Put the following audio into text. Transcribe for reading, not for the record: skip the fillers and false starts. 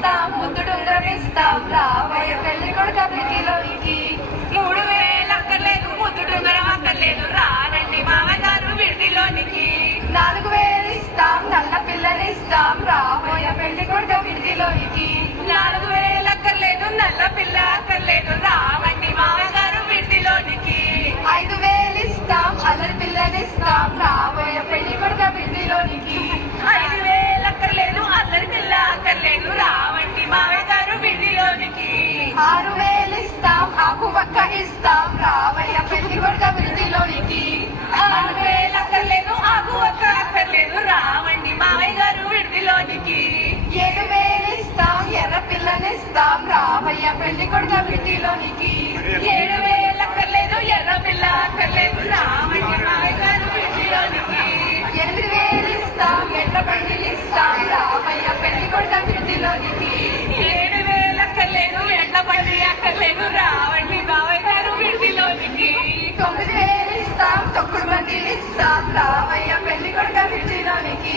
ఇస్తాం ముద్దుడు ఉంగరం ఇస్తాం రావయ్య పెళ్లి కొడుకు అభివృద్ధిలోనికి 3000 అక్కర్లేదు ముద్దుడు ఉంగరం అక్కర్లేదు రానండి మామగారు విడిదిలోనికి 4000 ఇస్తాం నల్ల పిల్లని ఇస్తాం రావయ్య పెళ్లి కొడుకు అభివృద్ధిలోనికి 4000 అక్కర్లేదు నల్ల పిల్ల అక్కర్లేదు రావండి మామగారు విడిదిలోనికి 5000 ఇస్తాం అల్లరి పిల్లని ఇస్తాం రావయ్య పెళ్లి కొడుకు అభివృద్ధిలోనికి 5000 అక్కర్లేదు అల్లరి పిల్ల అక్కర్లేదు రావండి మామగారు విడిదిలోనికి 6000 ఇస్తాం ఆకు పక్క ఇస్తాం రావయ్య పెళ్లి కొడుకు అభివృద్ధిలోనికి 6000 అక్కర్లేదు ఆకు ఒక్క అక్కర్లేదు రావండి మామయ్య గారు విడిదిలోనికి 7000 ఇస్తాం ఎర్ర పిల్లని ఇస్తాం రావయ్య పెళ్లి కొడుకు అభివృద్ధిలోనికి 7000 అక్కర్లేదు ఎర్ర పిల్ల అక్కర్లేదు రావండి మామయ్య గారు విడిదిలోనికి 8000 ఇస్తాం ఎడ్ల బండిలు ఇస్తాం రావయ్య పెళ్లి కొడుకు అభివృద్ధిలోనికి 7000 అక్కర్లేదు ఎండ బండి అక్కర్లేదు రావండి మామయ్య గారు విడిదిలోనికి 9000 ఇస్తాం తొక్కుడు బండిలు ఇస్తాం రావయ్య పెళ్లి కొడుకు అభివృద్ధిలోనికి